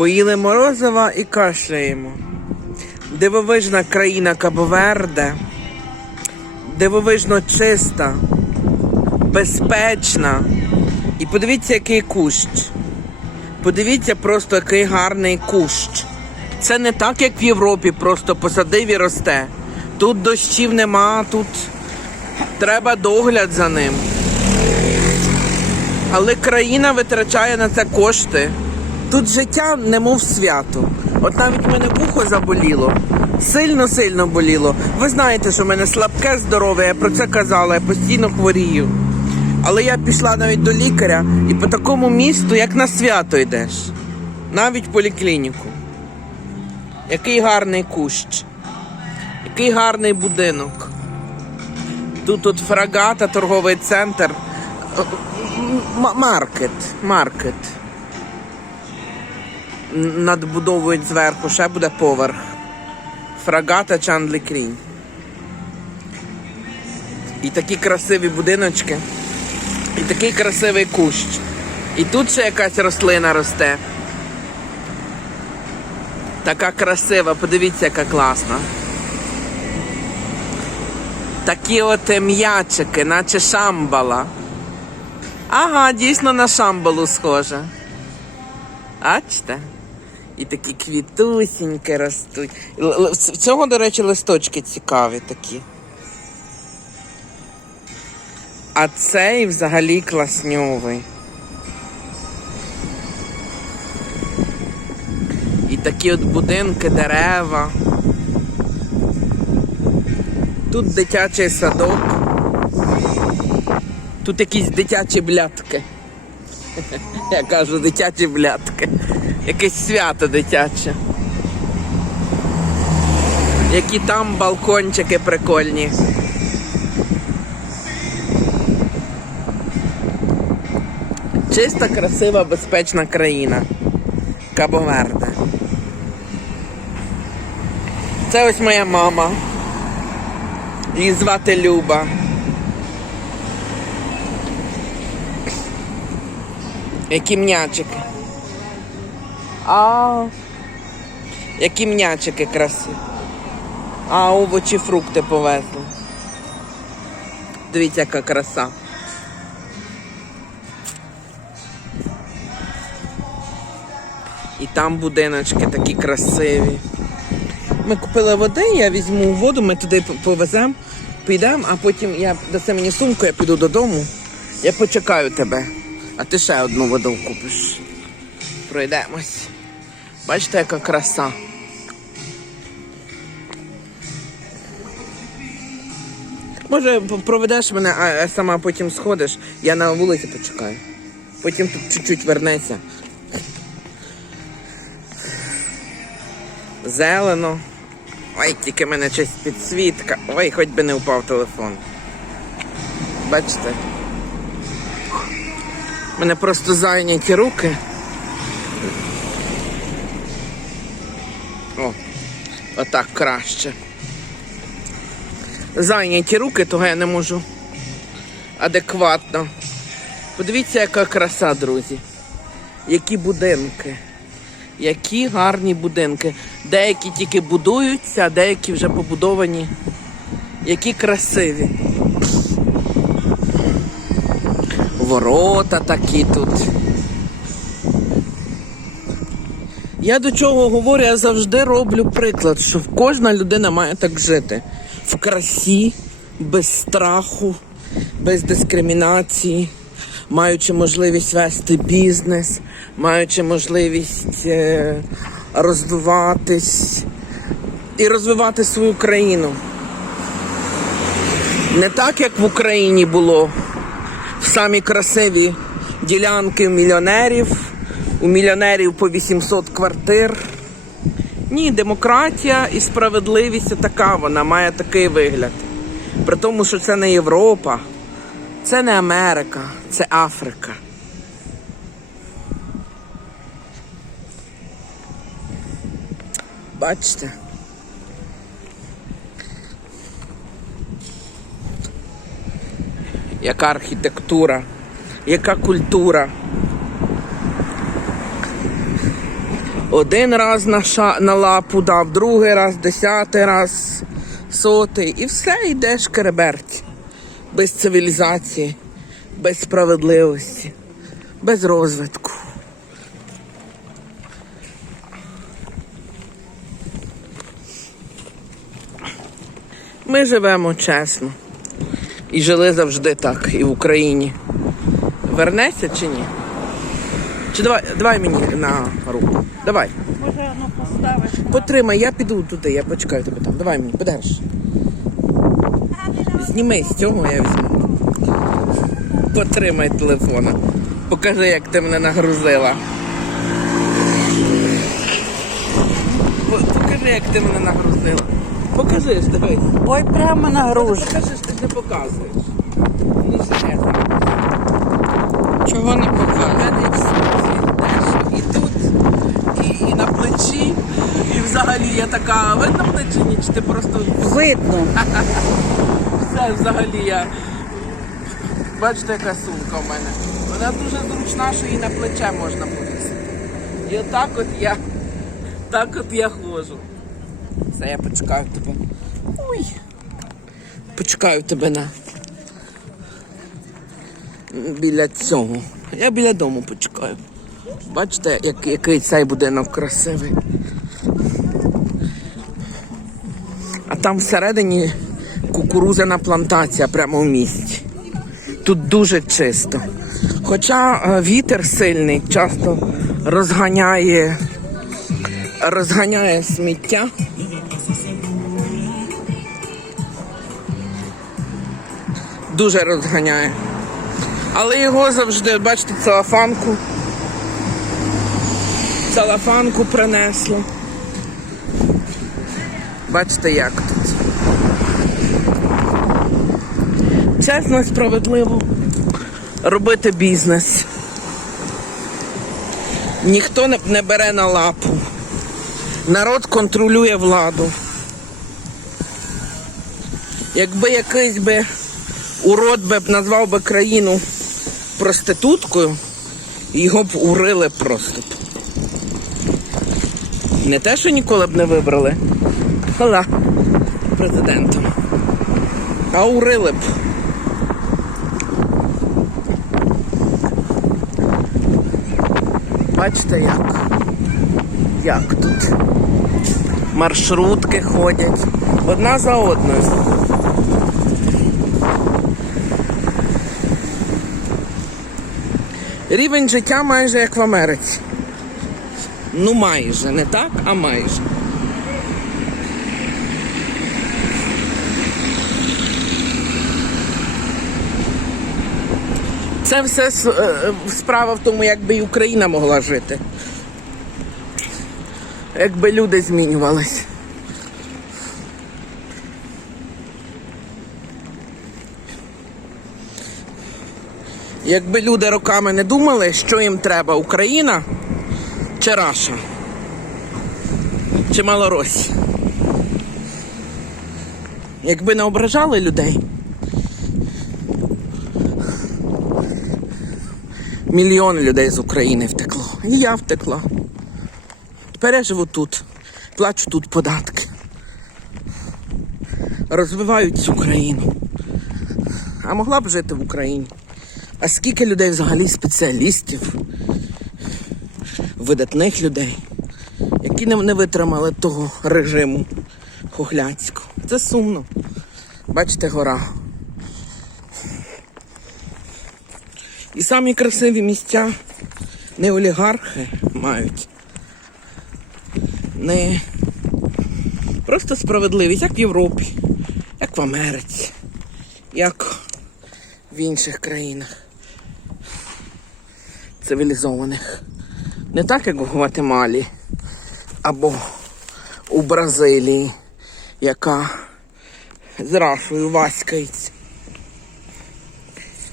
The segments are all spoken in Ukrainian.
Поїли морозива і кашляємо. Дивовижна країна Кабоверде. Дивовижно чиста, безпечна. І подивіться, який кущ. Подивіться просто, який гарний кущ. Це не так, як в Європі, просто посадив і росте. Тут дощів нема, тут треба догляд за ним. Але країна витрачає на це кошти. Тут життя немов свято. От навіть в мене вухо заболіло. Сильно-сильно боліло. Ви знаєте, що в мене слабке здоров'я, я про це казала, я постійно хворію. Але я пішла навіть до лікаря і по такому місту, як на свято йдеш. Навіть в поліклініку. Який гарний кущ. Який гарний будинок. Тут от фрагата, торговий центр. Маркет. Маркет. Надбудовують зверху, ще буде поверх. Фрагата Чандлі Крінь. І такі красиві будиночки. І такий красивий кущ. І тут ще якась рослина росте. Така красива, подивіться, яка класна. Такі от м'ячики, наче шамбала. Ага, дійсно на шамбалу схоже. Бачите? І такі квітусінькі ростуть. В цього, до речі, листочки цікаві такі. А цей взагалі класньовий. І такі от будинки, дерева. Тут дитячий садок. Тут якісь дитячі блядки. Я кажу, дитячі блядки. Якесь свято дитяче. Які там балкончики прикольні. Чиста, красива, безпечна країна. Кабоверде. Це ось моя мама. Її звати Люба. Які м'ячики. А. Які м'ячики красиві. А овочі, фрукти повезли. Дивіться, яка краса. І там будиночки такі красиві. Ми купили води, я візьму воду, ми туди повеземо, підемо, а потім я даси мені сумку, я піду додому. Я почекаю тебе, а ти ще одну воду купиш. Пройдемось. Бачите, яка краса. Може, проведеш мене, а сама потім сходиш, я на вулиці почекаю. Потім тут чуть-чуть вернеться. Зелено. Ой, тільки мене щось підсвітка. Ой, хоч би не впав телефон. Бачите? У мене просто зайняті руки. О, отак краще. Зайняті руки, того я не можу адекватно. Подивіться, яка краса, друзі. Які будинки. Які гарні будинки. Деякі тільки будуються, а деякі вже побудовані. Які красиві. Ворота такі тут. Я до чого говорю, я завжди роблю приклад, що кожна людина має так жити. В красі, без страху, без дискримінації, маючи можливість вести бізнес, маючи можливість е, розвиватись і розвивати свою країну. Не так, як в Україні було в самі красиві ділянки мільйонерів, у мільйонерів по 800 квартир. Ні, демократія і справедливість така, вона має такий вигляд. При тому, що це не Європа, це не Америка, це Африка. Бачите? Яка архітектура, яка культура. Один раз на, ша... на лапу дав, другий раз, десятий раз, сотий. І все йде шкереберть. Без цивілізації, без справедливості, без розвитку. Ми живемо чесно. І жили завжди так, і в Україні. Вернеться чи ні? Чи давай, давай мені на руку. Давай. Може, воно поставиш. Потримай, я піду туди, я почекаю тебе там. Давай мені, подержиш. Зніми з цього, я візьму. Потримай телефона. Покажи, як ти мене нагрузила. Покажи, як ти мене нагрузила. Покажи ж, дивись. Ой, прямо на груш. Покажи ж, ти не показуєш. Ну. Чого не У показує? мене і всі і тут, і, і взагалі я така, ви на плечі ні, чи ти просто Видно. все взагалі я. Бачите, яка сумка в мене. Вона дуже зручна, що її на плече можна повісити. І отак от я, так от я ходжу. Все, я почекаю тебе. Ой. Почекаю тебе на. Біля цього. Я біля дому почекаю. Бачите, як, який цей будинок красивий. А там всередині кукурузяна плантація прямо в місті. Тут дуже чисто. Хоча е, вітер сильний часто розганяє, розганяє сміття. Дуже розганяє. Але його завжди, бачите, целофанку. Целофанку принесло. Бачите, як тут. Чесно, справедливо робити бізнес. Ніхто не, не бере на лапу. Народ контролює владу. Якби якийсь би урод би назвав би країну проституткою, його б урили просто. Не те, що ніколи б не вибрали. Хала президентом. А урили б. Бачите як? Як тут? Маршрутки ходять. Одна за одною. Рівень життя майже як в Америці. Ну майже, не так, а майже. Це все е, справа в тому, як би і Україна могла жити. Якби люди змінювались. Якби люди роками не думали, що їм треба Україна чи Раша, чи Малоросія. Якби не ображали людей. Мільйони людей з України втекло. І я втекла. Тепер я живу тут. Плачу тут податки. Розвивають цю країну. А могла б жити в Україні. А скільки людей взагалі спеціалістів, видатних людей, які не, витримали того режиму хохляцького. Це сумно. Бачите, гора. І самі красиві місця не олігархи мають. Не просто справедливість, як в Європі, як в Америці, як в інших країнах цивілізованих. Не так, як в Гватемалі або у Бразилії, яка з Рашою васькається.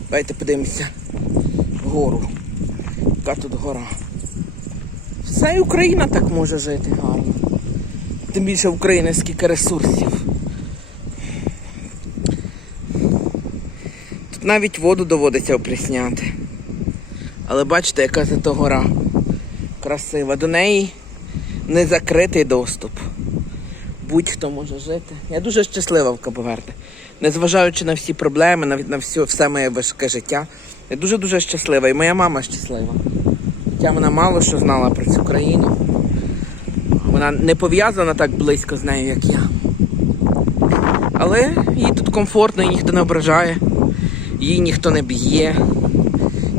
Давайте подивимося гору. Яка тут гора. Вся і Україна так може жити гарно. Тим більше в Україні скільки ресурсів. Тут навіть воду доводиться опрісняти. Але бачите, яка це то гора красива. До неї незакритий доступ. Будь-хто може жити. Я дуже щаслива в Кабоверде. Незважаючи на всі проблеми, навіть на все, все моє важке життя. Я дуже-дуже щаслива. І моя мама щаслива. Хоча вона мало що знала про цю країну. Вона не пов'язана так близько з нею, як я. Але їй тут комфортно, її ніхто не ображає, її ніхто не б'є,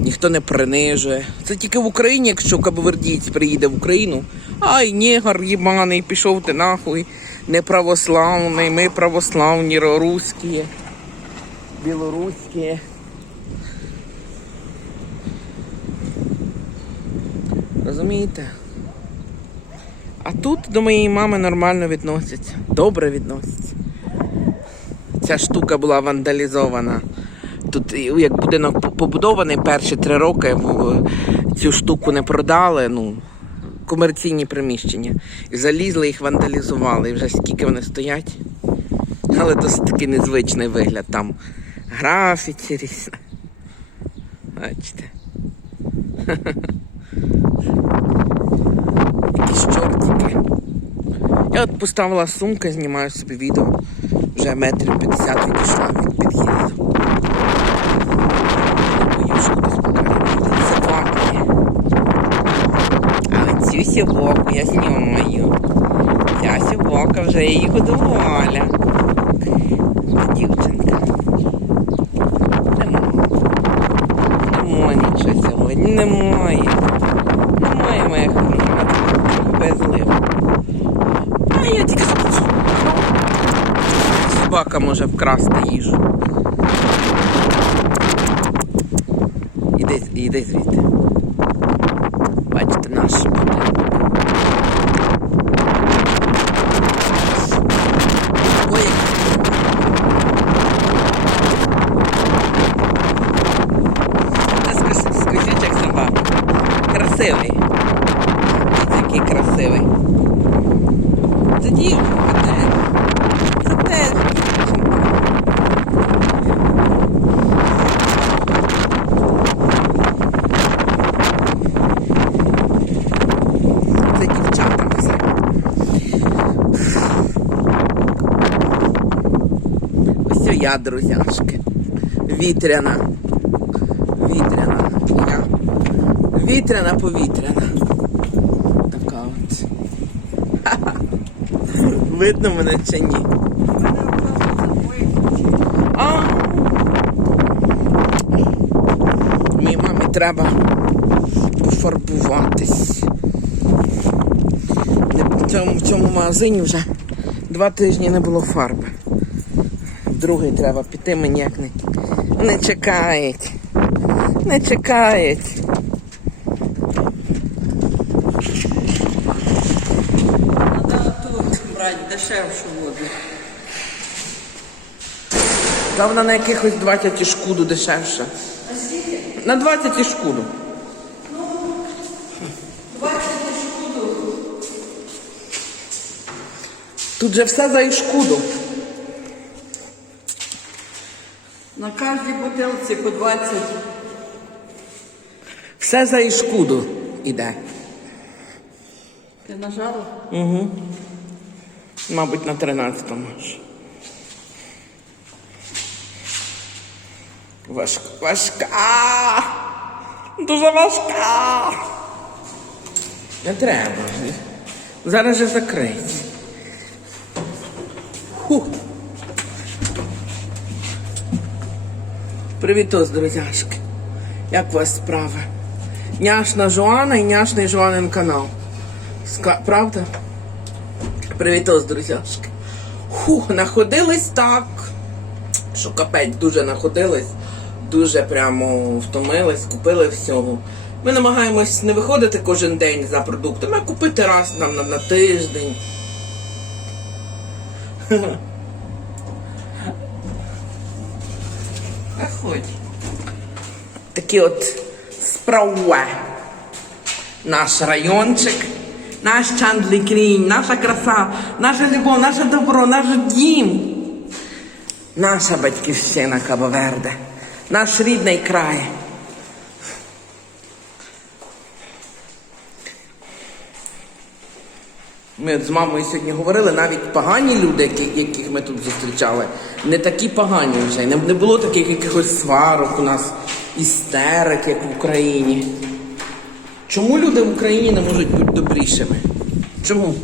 ніхто не принижує. Це тільки в Україні, якщо кабовердієць приїде в Україну. Ай, нігар їбаний, пішов ти нахуй, не православний, ми православні, русські, білоруські. Розумієте? А тут до моєї мами нормально відносяться, добре відносяться. Ця штука була вандалізована. Тут, як будинок побудований перші три роки, цю штуку не продали. Ну, комерційні приміщення. І залізли, їх вандалізували. І вже скільки вони стоять. Але досить такий незвичний вигляд. Там графіті різне. Бачите. Якісь чортики. Я от поставила сумку, знімаю собі відео. Вже метрів 50 відійшла від під'їзду. Не боюсь, що хтось покаже. Собаки. А цю сівоку я знімаю. Ця сівока вже її годувала. Дівчинка. Нема. Немає нічого сьогодні. Немає. Немає моїх безлив. А я тільки. Собака може вкрасти їжу. Іди, іди звідти. Бачите, наш будинок. Ой, Це скажи, скажіть, як собака. Красивий. Ось який красивий. Де? Це теж. Це дівчата все. Я, друзяшки. Вітряна. Я. Вітряна повітряна. Така от. Видно мене чи ні? А. Моїй мамі треба пофарбуватись. В цьому, цьому магазині вже два тижні не було фарби. Другий треба піти, мені як не, не чекають. Не чекають. Треба тут брати дешевшу воду. Та вона на якихось 20 і шкуду дешевше. На 20 і шкуду. Тут же все за ішкуду. На кожній бутилці по 20. Все за ішкуду іде. Ти нажала? Мабуть, на 13-му ж. Важка. Важка. Дуже важка. Не треба. Зараз же закриється. Привітос, друзяшки. Як у вас справи? Няшна Жоана і няшний Жоанин канал. Правда? Привітос, друзяшки. Фух, находились так. Що капець дуже находились, дуже прямо втомились, купили всього. Ми намагаємось не виходити кожен день за продуктами, а купити раз нам на, на тиждень. Такі от справи. Наш райончик, наш Чандлі Крінь, наша краса, наша любов, наше добро, наш дім. Наша батьківщина Кабоверде, наш рідний край. Ми з мамою сьогодні говорили, навіть погані люди, які- яких ми тут зустрічали, не такі погані вже. Не, не було таких якихось сварок у нас, істерик, як в Україні. Чому люди в Україні не можуть бути добрішими? Чому?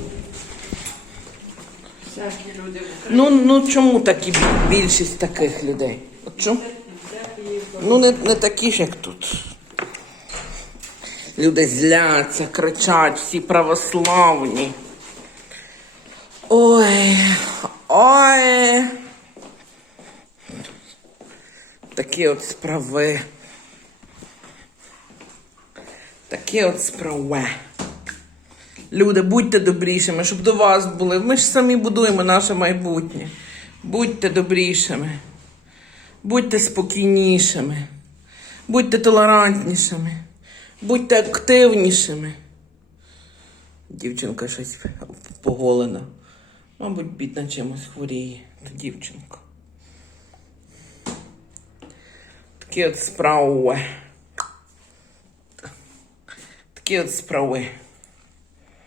Всякі люди. Ну, ну чому такі більшість таких людей? От чому? Ну, не, не такі ж, як тут. Люди зляться, кричать, всі православні. Ой, ой. Такі от справи. Такі от справи. Люди, будьте добрішими, щоб до вас були. Ми ж самі будуємо наше майбутнє. Будьте добрішими, будьте спокійнішими, будьте толерантнішими, будьте активнішими. Дівчинка щось поголена. Мабуть, бідна чимось хворіє, та дівчинка. Такі от справи. Такі от справи.